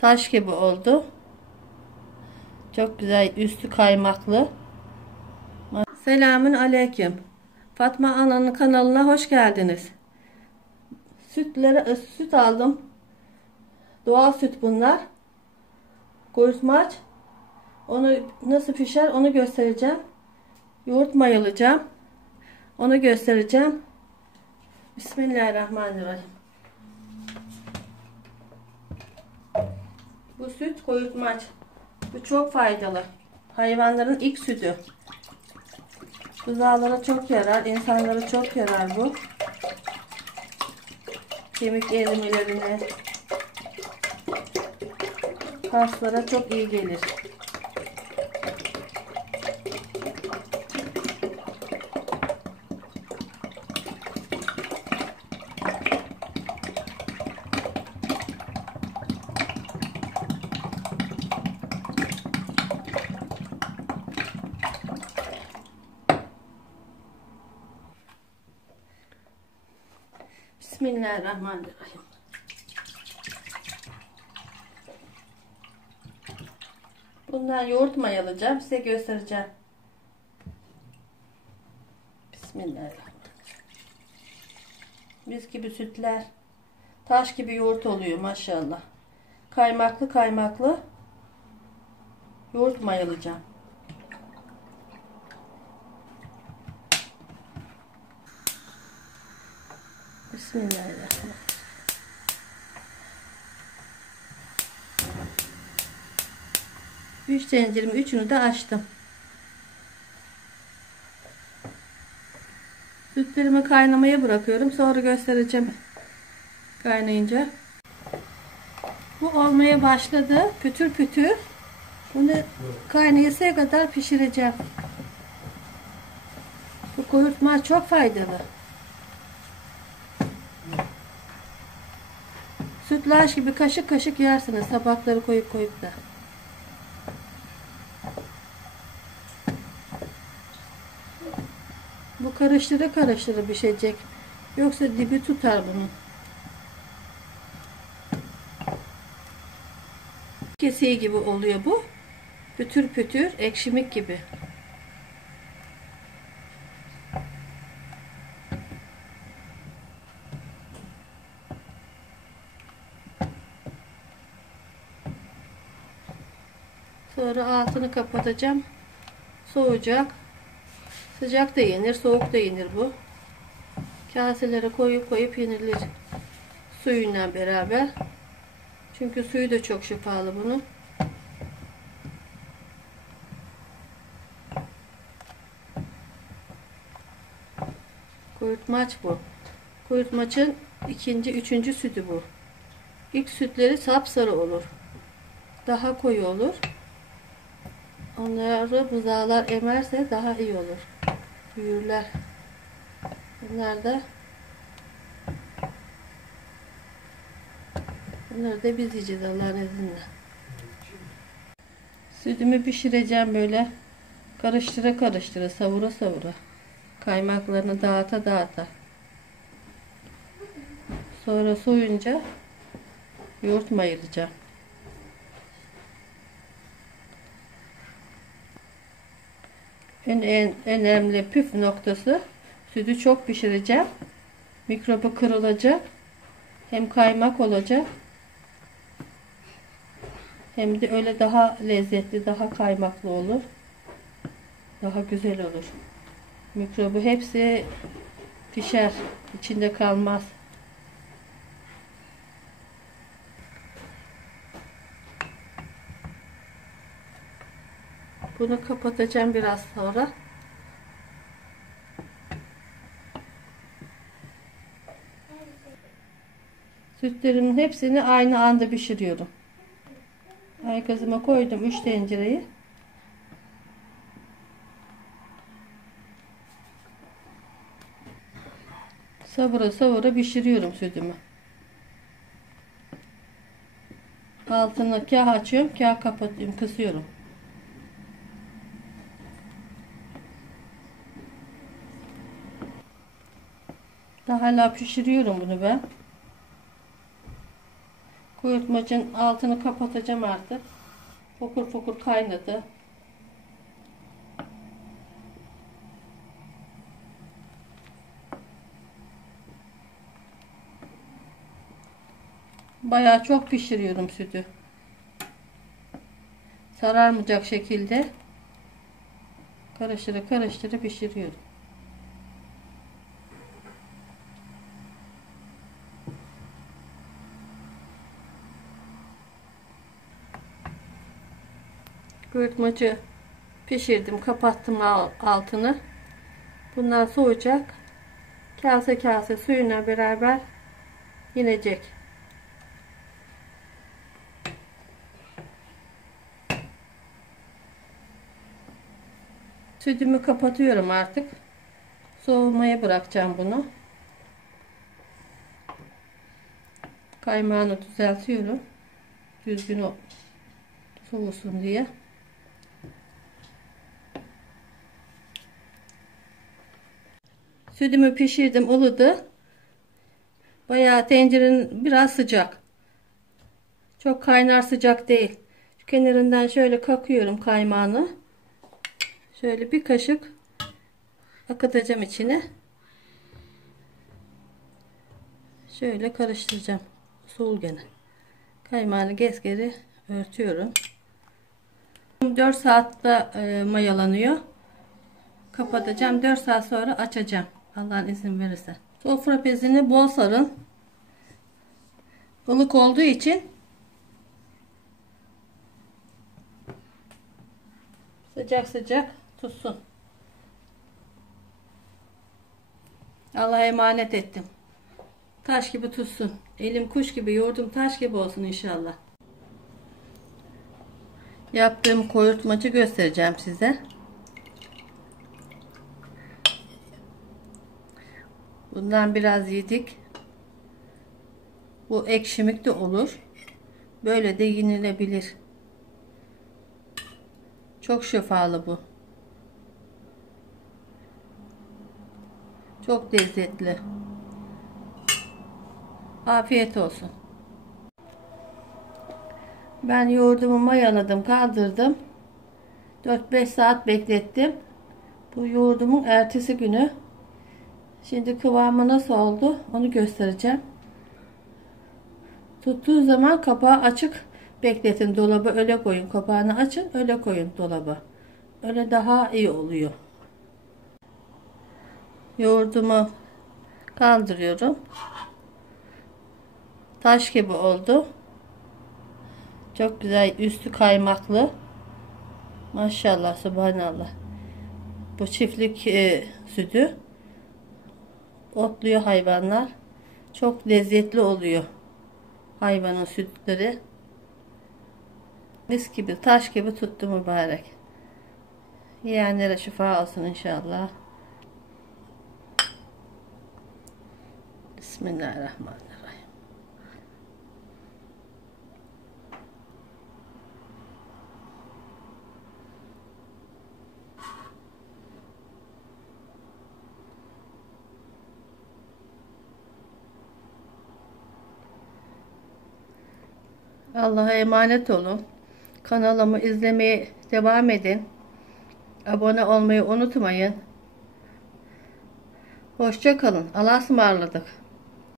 Taş gibi oldu. Çok güzel, üstü kaymaklı. Selamün aleyküm. Fatma Ana'nın kanalına hoş geldiniz. Süt aldım. Doğal süt bunlar. Kurutmaç. Onu nasıl pişer onu göstereceğim. Yoğurt mayalayacağım. Onu göstereceğim. Bismillahirrahmanirrahim. Bu süt koyutmaç. Bu çok faydalı. Hayvanların ilk sütü. Gızalara çok yarar. İnsanlara çok yarar bu. Kemik erimelerine, kaslara çok iyi gelir. Bismillahirrahmanirrahim. Bundan yoğurt mayalayacağım. Size göstereceğim. Bismillahirrahmanirrahim. Mis gibi sütler. Taş gibi yoğurt oluyor maşallah. Kaymaklı kaymaklı yoğurt mayalayacağım. Bismillahirrahmanirrahim. Üç tenceremi üçünü de açtım. Sütlerimi kaynamaya bırakıyorum. Sonra göstereceğim kaynayınca. Bu olmaya başladı. Pütür pütür. Bunu kaynayasıya kadar pişireceğim. Bu kurutma çok faydalı. Sütlaç gibi kaşık kaşık yersiniz. Tabakları koyup koyup da. Bu karıştıra karıştıra pişecek. Yoksa dibi tutar bunu. Kesiği gibi oluyor bu. Pütür pütür, ekşimik gibi. Sonra altını kapatacağım. Soğuyacak. Sıcak da yenir, soğuk da yenir bu. Kaselere koyup koyup yenilir. Suyuyla beraber. Çünkü suyu da çok şifalı bunun. Kurutmaç bu. Kurutmaçın ikinci, üçüncü sütü bu. İlk sütleri sapsarı olur. Daha koyu olur. Onları buzağlar emerse daha iyi olur. Büyürler. Bunları da biz yiyeceğiz Allah'ın izniyle. Sütümü pişireceğim böyle. Karıştıra karıştıra, savura savura. Kaymaklarını dağıta dağıta. Sonra soyunca yoğurt mayalayacağım. En önemli püf noktası, sütü çok pişireceğim. Mikrobu kırılacak. Hem kaymak olacak. Hem de öyle daha lezzetli, daha kaymaklı olur. Daha güzel olur. Mikrobu hepsi pişer. İçinde kalmaz. Bunu kapatacağım biraz sonra. Sütlerimin hepsini aynı anda pişiriyorum. Aygazıma koydum 3 tencereyi. Savura savura pişiriyorum sütümü. Altını kah açıyorum, kah kapatıyorum, kısıyorum. Daha hala pişiriyorum bunu ben. Kurutmacın altını kapatacağım artık. Fokur fokur kaynadı. Bayağı çok pişiriyorum sütü. Sararmayacak şekilde karıştıra karıştıra pişiriyorum. Kurutmacı pişirdim, kapattım altını. Bunlar soğuyacak. Kase kase suyuna beraber inecek. Sütümü kapatıyorum artık. Soğumaya bırakacağım bunu. Kaymağını düzeltiyorum. Düzgün soğusun diye. Sütümü pişirdim, ılıdı. Bayağı tencerenin biraz sıcak. Çok kaynar sıcak değil. Şu kenarından şöyle kakıyorum kaymağını. Şöyle bir kaşık akıtacağım içine. Şöyle karıştıracağım. Soğul gene. Kaymağını geri örtüyorum. 4 saatte mayalanıyor. Kapatacağım. 4 saat sonra açacağım. Allah'ın izin verirse. Sofra bezini bol sarın. Ilık olduğu için sıcak sıcak tutsun. Allah'a emanet ettim. Taş gibi tutsun. Elim kuş gibi, yoğurdum taş gibi olsun inşallah. Yaptığım koyurtmacı göstereceğim size. Bundan biraz yedik. Bu ekşimik de olur. Böyle de yenilebilir. Çok şifalı bu. Çok lezzetli. Afiyet olsun. Ben yoğurdumu mayaladım, kaldırdım. 4-5 saat beklettim. Bu yoğurdumun ertesi günü. Şimdi kıvamı nasıl oldu onu göstereceğim. Tuttuğu zaman kapağı açık bekletin, dolaba öyle koyun. Kapağını açın, öyle koyun dolaba. Öyle daha iyi oluyor. Yoğurdumu kaldırıyorum. Taş gibi oldu. Çok güzel, üstü kaymaklı. Maşallah, subhanallah. Bu çiftlik sütü. Otluyor hayvanlar. Çok lezzetli oluyor. Hayvanın sütleri. Mis gibi, taş gibi tuttu mübarek. Yiyenlere şifa olsun inşallah. Bismillahirrahmanirrahim. Allah'a emanet olun. Kanalımı izlemeye devam edin. Abone olmayı unutmayın. Hoşça kalın. Allah'a ısmarladık.